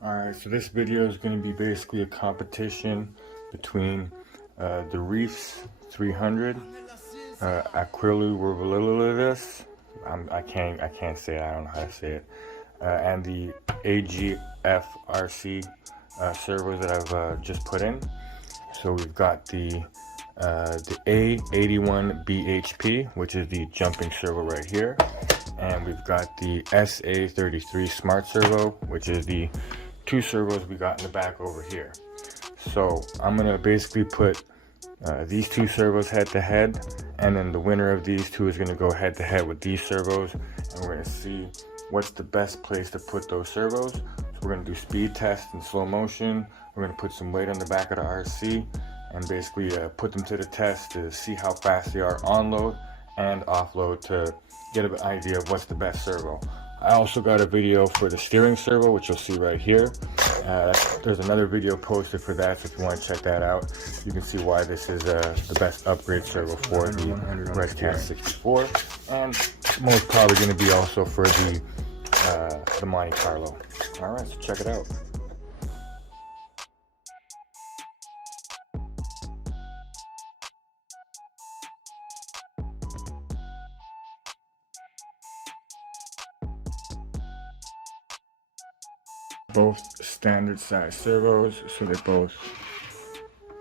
Alright, so this video is going to be basically a competition between the Reefs 300, Aquilulus, I can't say it, I don't know how to say it, and the AGF-RC servos that I've just put in. So we've got the A81BHP, which is the jumping servo right here, and we've got the SA33 smart servo, which is the two servos we got in the back over here. So I'm gonna basically put these two servos head to head, and then the winner of these two is gonna go head to head with these servos, and we're gonna see what's the best place to put those servos. So we're gonna do speed test in slow motion. We're gonna put some weight on the back of the RC and basically put them to the test to see how fast they are on load and off load to get an idea of what's the best servo. I also got a video for the steering servo, which you'll see right here. There's another video posted for that, so if you want to check that out, you can see why this is the best upgrade servo for the Redcat 64, and most probably going to be also for the Monte Carlo. All right, so check it out. Both standard size servos, so they both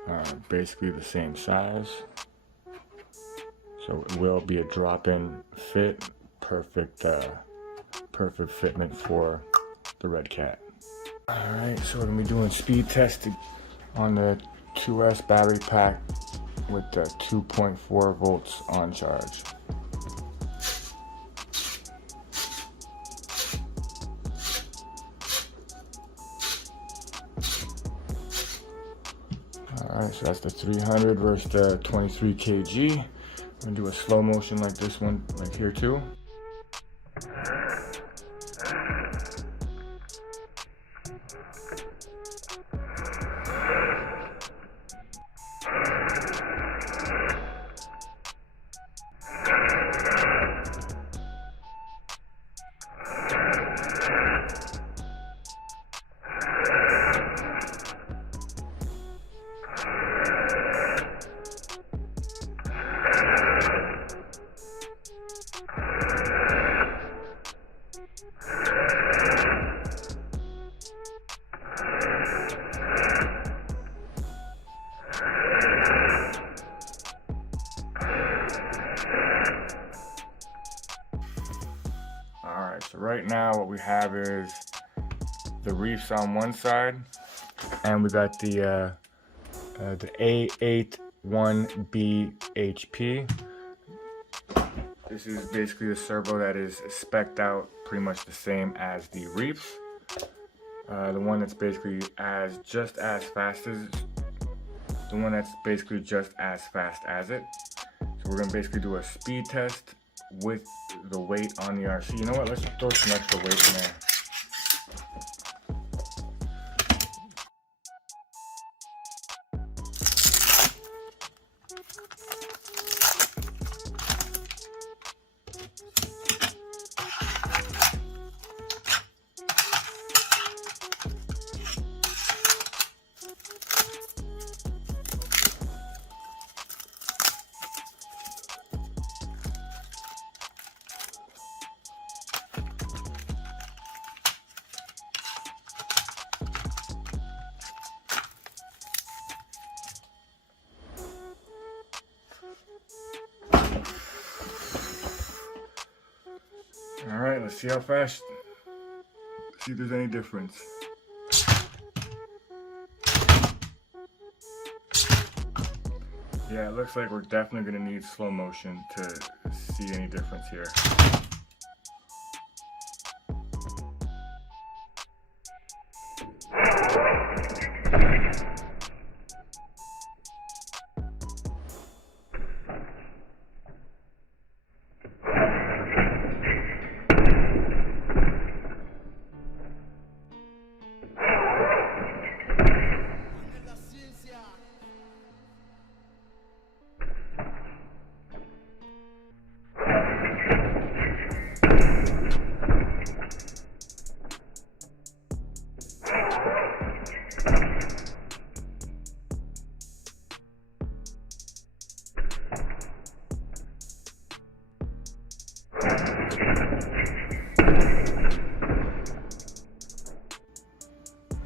are basically the same size. So it will be a drop-in fit, perfect fitment for the Redcat. Alright, so we're gonna be doing speed testing on the 2S battery pack with the 2.4 volts on charge. Alright, so that's the 300 versus the 23 kg. I'm gonna do a slow motion like this one right here too. Alright, so right now what we have is the Reefs on one side, and we got the A81BHP. This is basically the servo that is spec'd out pretty much the same as the Reefs. The one that's basically just as fast as it. So we're gonna basically do a speed test with the weight on the RC. You know what, let's just throw some extra weight in there. Alright, let's see how fast, see if there's any difference. Yeah, it looks like we're definitely going to need slow motion to see any difference here.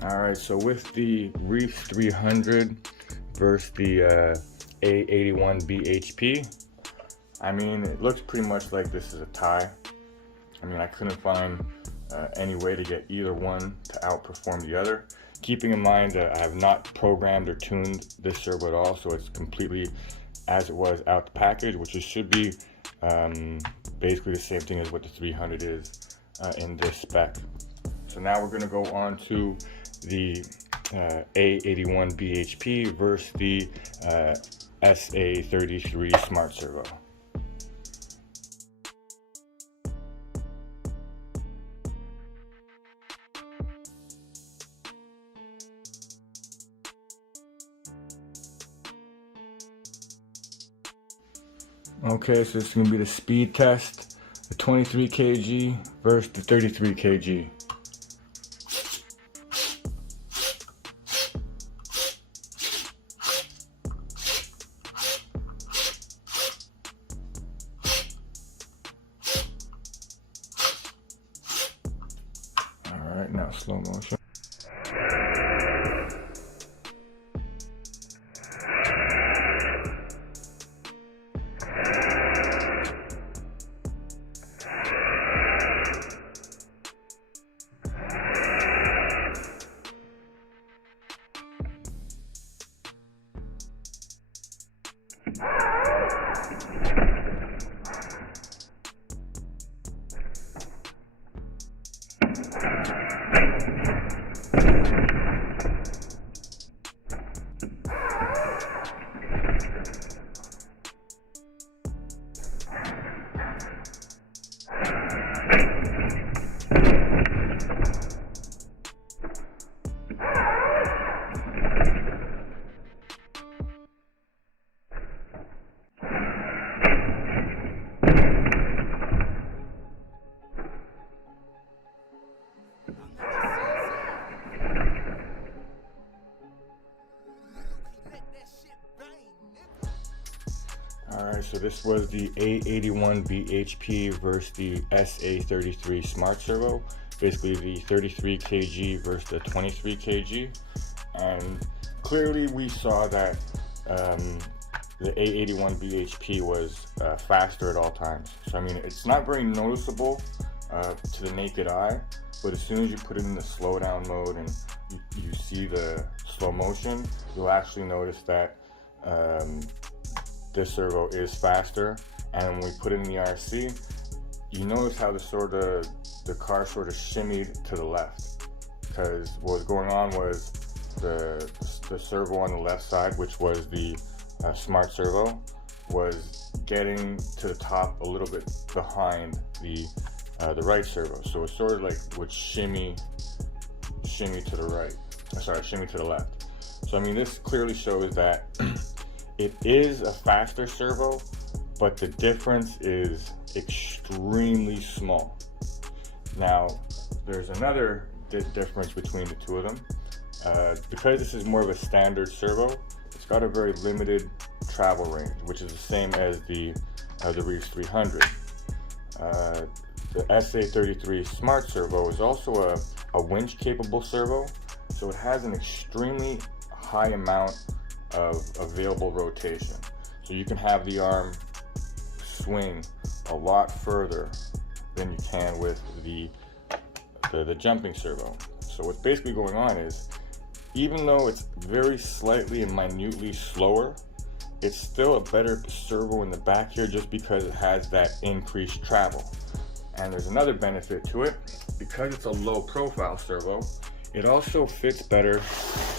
Alright, so with the Reefs 300 versus the A81BHP, I mean, it looks pretty much like this is a tie. I mean, I couldn't find any way to get either one to outperform the other. Keeping in mind that I have not programmed or tuned this servo at all, so it's completely as it was out the package, which it should be basically the same thing as what the 300 is in this spec. So now we're going to go on to the A81BHP versus the SA33 Smart Servo. Okay, so this is going to be the speed test, the 23 kg versus the 33 kg. Alright, now slow motion. Alright, so this was the A81BHP versus the SA33 Smart Servo. Basically the 33 kg versus the 23 kg. And clearly we saw that the A81BHP was faster at all times. So I mean, it's not very noticeable to the naked eye, but as soon as you put it in the slowdown mode and you see the slow motion, you'll actually notice that this servo is faster. And when we put it in the RC, you notice how the car sort of shimmied to the left, because what was going on was the servo on the left side, which was the Smart Servo, was getting to the top a little bit behind the right servo. So it sort of like would shimmy to the right, shimmy to the left. So I mean, this clearly shows that it is a faster servo, but the difference is extremely small. Now, there's another difference between the two of them. Because this is more of a standard servo, it's got a very limited travel range, which is the same as the Reefs 300. The SA33 Smart Servo is also a winch-capable servo, so it has an extremely high amount of available rotation. So you can have the arm swing a lot further than you can with the jumping servo. So what's basically going on is, even though it's very slightly and minutely slower, it's still a better servo in the back here just because it has that increased travel. And there's another benefit to it. Because it's a low profile servo, it also fits better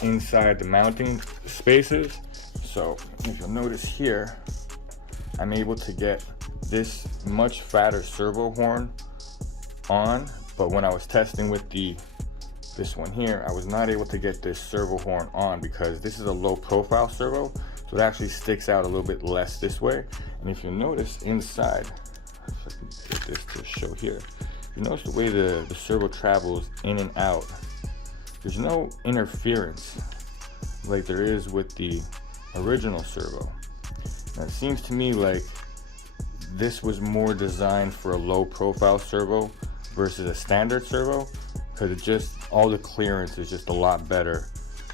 inside the mounting spaces. So if you'll notice here, I'm able to get this much fatter servo horn on, but when I was testing with this one here, I was not able to get this servo horn on because this is a low profile servo, so it actually sticks out a little bit less this way. And if you'll notice inside, if I can get this to show here, you notice the way the servo travels in and out. There's no interference like there is with the original servo. Now it seems to me like this was more designed for a low profile servo versus a standard servo, because it just, all the clearance is just a lot better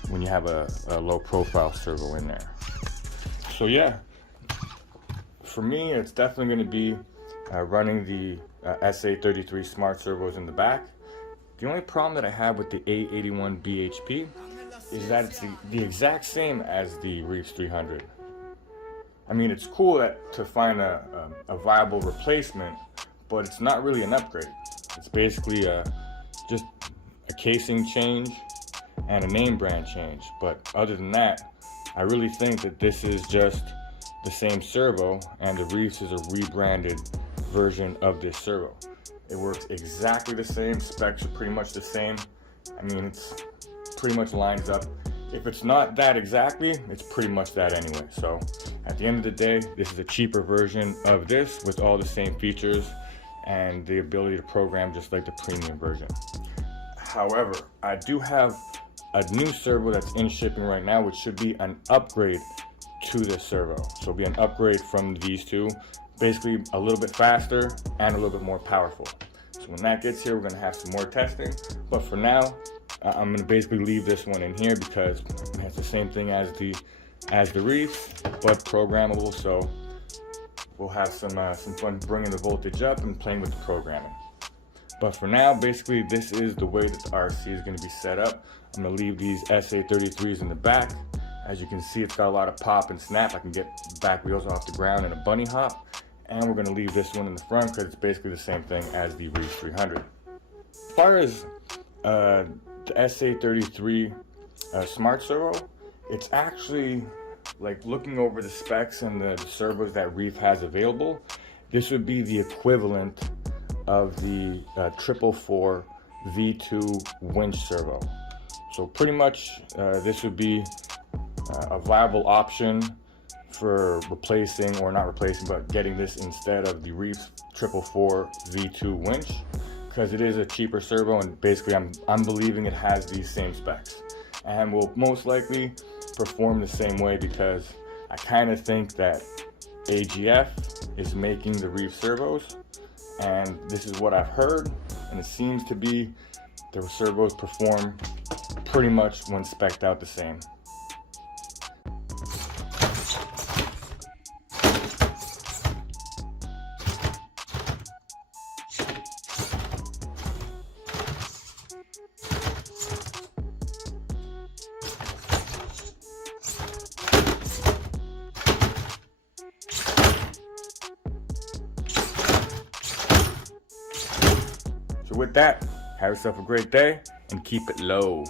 when you have a low profile servo in there. So yeah, for me it's definitely going to be running the SA33 smart servos in the back. The only problem that I have with the A81BHP is that it's the exact same as the Reefs 300. I mean, it's cool to find a viable replacement, but it's not really an upgrade. It's basically just a casing change and a name brand change. But other than that, I really think that this is just the same servo, and the Reefs is a rebranded version of this servo. It works exactly the same, specs are pretty much the same. I mean, it's pretty much lines up. If it's not that exactly, it's pretty much that anyway. So at the end of the day, this is a cheaper version of this with all the same features and the ability to program just like the premium version. However, I do have a new servo that's in shipping right now, which should be an upgrade to this servo. So it'll be an upgrade from these two, basically a little bit faster and a little bit more powerful. So when that gets here, we're gonna have some more testing. But for now, I'm gonna basically leave this one in here because it has the same thing as the Reefs, but programmable. So we'll have some fun bringing the voltage up and playing with the programming. But for now, basically, this is the way that the RC is gonna be set up. I'm gonna leave these SA33s in the back. As you can see, it's got a lot of pop and snap. I can get back wheels off the ground in a bunny hop. And we're gonna leave this one in the front because it's basically the same thing as the Reefs 300. As far as the SA33 smart servo, it's actually, like, looking over the specs and the servos that Reef has available, this would be the equivalent of the 444 V2 winch servo. So pretty much this would be a viable option for replacing, or not replacing, but getting this instead of the Reefs 444 V2 winch, because it is a cheaper servo, and basically I'm believing it has these same specs and will most likely perform the same way, because I kind of think that AGF is making the Reef servos, and this is what I've heard, and it seems to be the servos perform pretty much when spec'd out the same. So with that, have yourself a great day and keep it low.